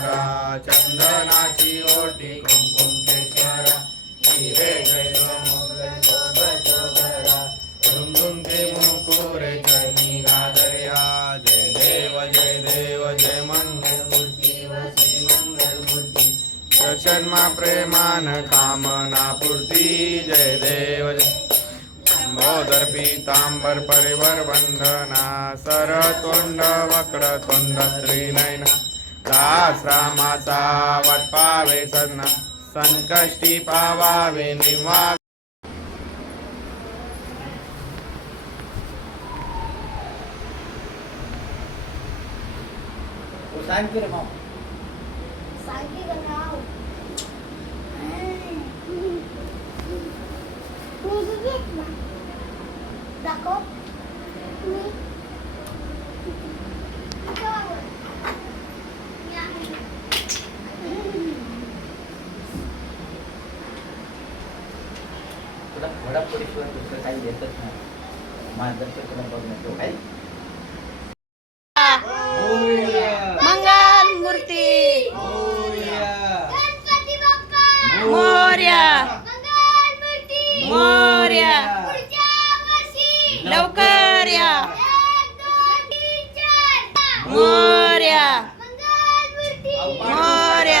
चंद्रा चंदनाची ओटी कुंकुमकेश्वरा हिरे जय समुद्र शोभ शोभरा रुमरुम ते मुकुर कनी गादया जय देव जय देव जय मंगल प्रेमान कामना पूर्ती जय देव जय मोदर पीतांबर परिवर वंदना सरतोंड वक्र तोंड त्रिनयना। आश्रमाचा वटपावे सन्न संकष्टी पावावे निवास सांगते रे भाऊ. D'accord घोडाफोडीशिवाय दुसरं काही येतच नाही मार्गदर्शक बघण्याचं बघण्यात मंगल मोर्या. मोर्या लवकर मोर्या मोर्या.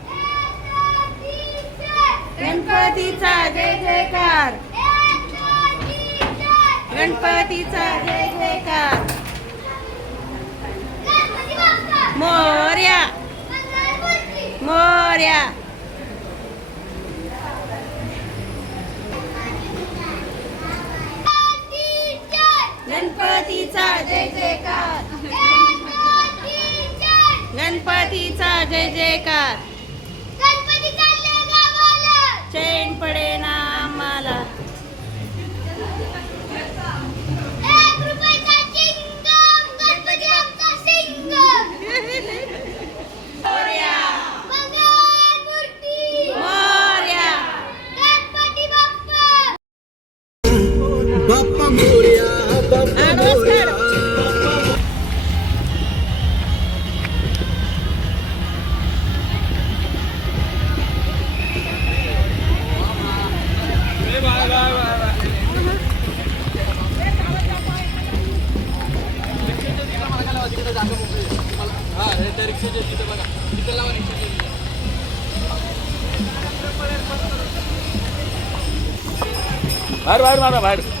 गणपतीचा जय जयकार. गणपतीचा जय जयकार. मोर्या. मोर्या. गणपतीचा जय जयकार. गणपतीचा जय जयकार. बाहेर बाहेर मारा बाहेर.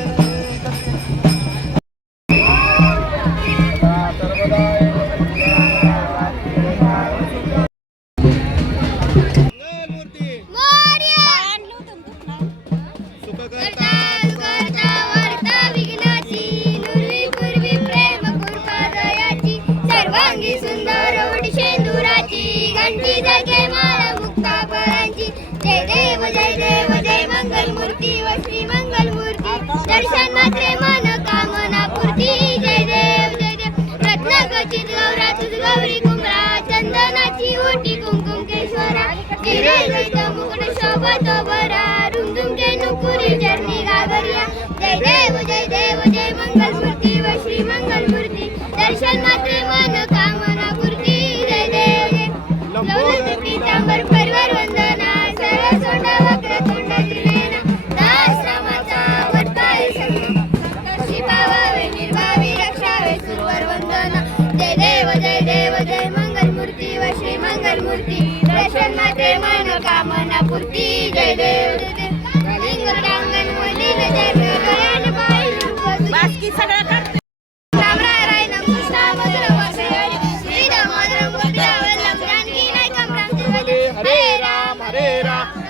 देवी मंगलमूर्ती दर्शन माते मन कामना पूर्ती जय देव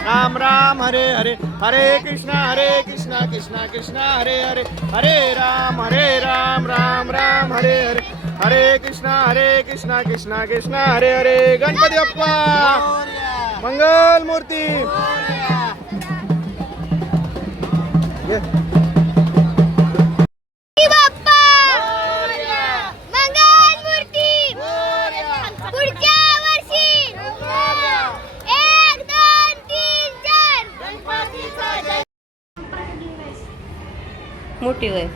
राम राम हरे हरे. हरे कृष्णा हरे कृष्णा कृष्णा कृष्णा हरे हरे. हरे राम हरे राम राम हरे कृष्णा हरे कृष्णा कृष्णा कृष्णा हरे हरे. गणपती बाप्पा! मंगल मूर्ती मोठी वय.